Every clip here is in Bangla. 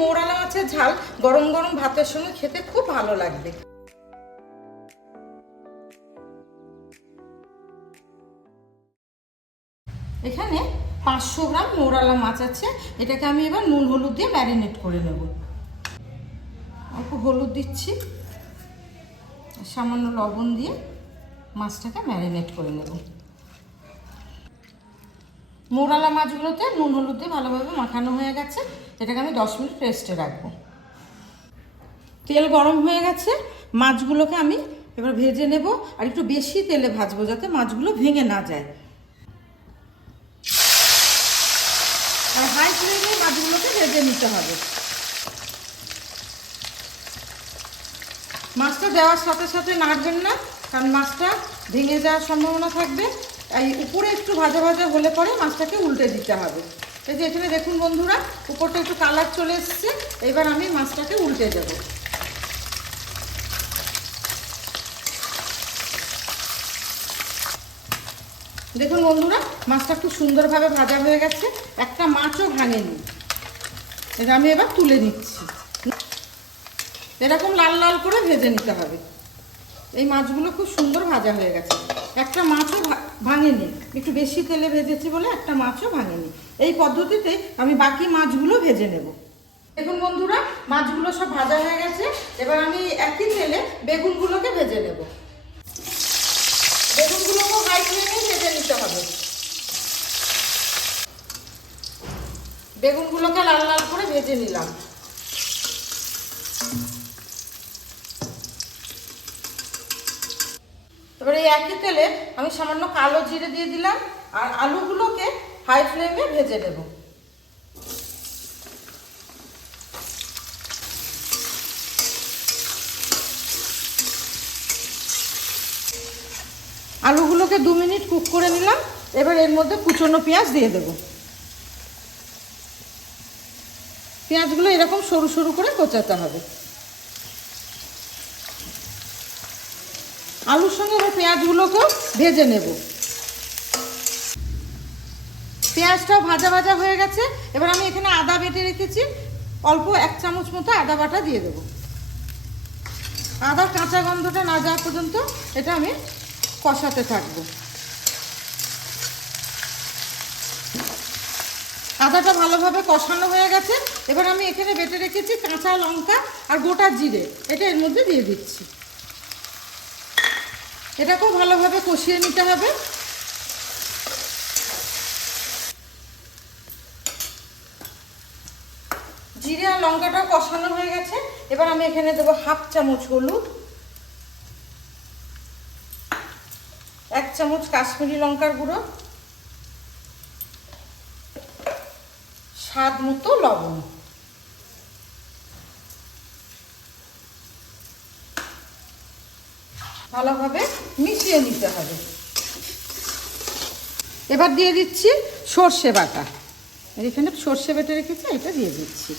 মৌরালা মাছের ঝাল, গরম গরম ভাতের সঙ্গে খেতে খুব ভালো লাগবে এখানে পাঁচশো গ্রাম মৌরালা মাছ আছে, এটাকে আমি এবার নুন হলুদ দিয়ে ম্যারিনেট করে নেব। অল্প হলুদ দিচ্ছি সামান্য লবণ দিয়ে মাছটাকে ম্যারিনেট করে নেব। মোরালা মাছগুলোতে নুন হলুদ দিয়ে ভালোভাবে মাখানো হয়ে গেছে। এটাকে আমি দশ মিনিট রেস্টে রাখব। তেল গরম হয়ে গেছে। মাছগুলোকে আমি এবার ভেজে নেব আর একটু বেশি তেলে ভাজবো যাতে মাছগুলো ভেঙে না যায়। আর হাই ফ্লেমে মাছগুলোকে ভেজে নিতে হবে। মাছটা দেওয়ার সাথে সাথে নাড়বেন না, কারণ মাছটা ভেঙে যাওয়ার সম্ভাবনা থাকবে। এই উপরে একটু ভাজা ভাজা হলে পরে মাছটাকে উল্টে দিতে হবে। এই যে এখানে দেখুন বন্ধুরা, উপরটা একটু কালার চলে এসছে, এবার আমি মাছটাকে উল্টে দেবো। দেখুন বন্ধুরা, মাছটা খুব সুন্দরভাবে ভাজা হয়ে গেছে, একটা মাছও ভাঙেনি। এটা আমি এবার তুলে নিচ্ছি। এরকম লাল লাল করে ভেজে নিতে হবে। এই মাছগুলো খুব সুন্দর ভাজা হয়ে গেছে। একটা মাছও ভাঙেনি। একটু বেশি তেলে ভেজেছি বলে একটা মাছও ভাঙেনি। এই পদ্ধতিতে আমি বাকি মাছগুলো ভেজে নেব। দেখুন বন্ধুরা, মাছগুলো সব ভাজা হয়ে গেছে। এবার আমি একই তেলে বেগুনগুলোকে ভেজে নেব। বেগুনগুলোকেও হাই ফ্লেমে ভেজে নিতে হবে। বেগুনগুলোকে লাল লাল করে ভেজে নিলাম। এবারে এই একই তেলে আমি সামান্য কালো জিরে দিয়ে দিলাম, আর আলুগুলোকে হাই ফ্লেমে ভেজে নেব। আলুগুলোকে দু মিনিট কুক করে নিলাম, এবার এর মধ্যে কুচনো পেঁয়াজ দিয়ে দেবো। পেঁয়াজগুলো এরকম সরু সরু করে কোচাতে হবে। আলুর সঙ্গে এবার পেঁয়াজগুলোকেও ভেজে নেব। পেঁয়াজটাও ভাজা ভাজা হয়ে গেছে। এবার আমি এখানে আদা বেটে রেখেছি। অল্প এক চামচ মতো আদা বাটা দিয়ে দেবো। আদার কাঁচা গন্ধটা না যাওয়া পর্যন্ত এটা আমি কষাতে থাকব। আদাটা ভালোভাবে কষানো হয়ে গেছে। এবার আমি এখানে বেটে রেখেছি কাঁচা লঙ্কা আর গোটা জিরে। এটা এর মধ্যে দিয়ে দিচ্ছি। এটাকেও ভালোভাবে কষিয়ে নিতে হবে। জিরে আর লঙ্কাটাও কষানো হয়ে গেছে। এবার আমি এখানে দেবো হাফ চামচ হলুদ, এক চামচ কাশ্মীরি লঙ্কার গুঁড়ো, স্বাদ মতো লবণ। ভালোভাবে মিশিয়ে নিতে হবে। এবার দিয়ে দিচ্ছি সর্ষে বাটা। এখানে সর্ষে বেটে রেখেছি, এটা দিয়ে দিচ্ছি।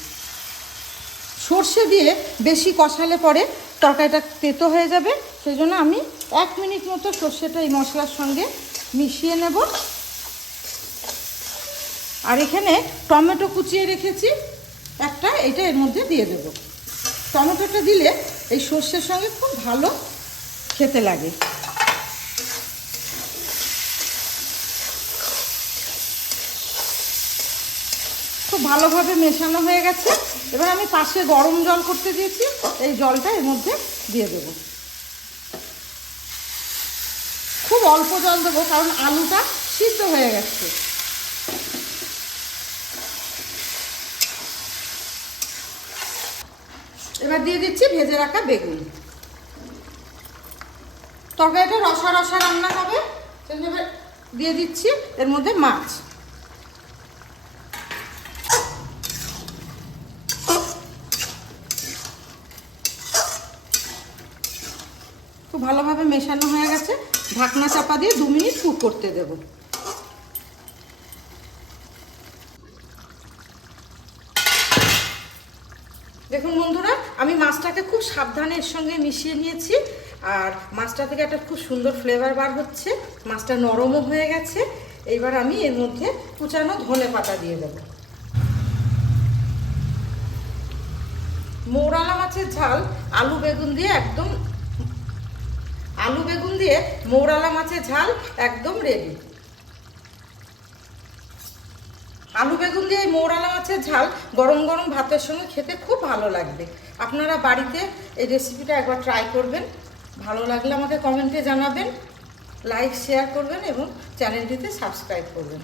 সর্ষে দিয়ে বেশি কষালে পরে তরকারিটা তেতো হয়ে যাবে, সেই জন্য আমি এক মিনিট মতো সর্ষেটা এই মশলার সঙ্গে মিশিয়ে নেব। আর এখানে টমেটো কুচিয়ে রেখেছি, একটা এটা এর মধ্যে দিয়ে দেব। টমেটোটা দিলে এই সর্ষের সঙ্গে খুব ভালো খেতে লাগে। খুব ভালোভাবে মেশানো হয়ে গেছে। এবার আমি পাশে গরম জল করতে দিয়েছি। এই জলটা এর মধ্যে দিয়ে দেবো। খুব অল্প জল দেবো কারণ আলুটা সিদ্ধ হয়ে গেছে। এবার দিয়ে দিচ্ছি ভেজে রাখা বেগুন। তরকারিটা রসা রসা রান্না হবে। এবার দিয়ে দিচ্ছি এর মধ্যে মাছ। খুব ভালোভাবে মেশানো হয়ে গেছে। ঢাকনা চাপা দিয়ে দু মিনিট কুক করতে দেবো। দেখুন বন্ধুরা, আমি মাছটাকে খুব সাবধানের সঙ্গে মিশিয়ে নিয়েছি। আর মাছটা থেকে একটা খুব সুন্দর ফ্লেভার বার হচ্ছে। মাছটা নরমও হয়ে গেছে। এইবার আমি এর মধ্যে কুচানো ধনে পাতা দিয়ে দেবো। মাছের ঝাল আলু বেগুন দিয়ে একদম আলু বেগুন দিয়ে মৌরালা মাছের ঝাল একদম রেডি আলু বেগুন দিয়ে এই মৌরালা মাছের ঝাল গরম গরম ভাতের সঙ্গে খেতে খুব ভালো লাগবে। আপনারা বাড়িতে এই রেসিপিটা একবার ট্রাই করবেন। ভালো লাগলে আমাকে কমেন্টে জানাবেন লাইক শেয়ার করবেন এবং চ্যানেলটিতে সাবস্ক্রাইব করবেন।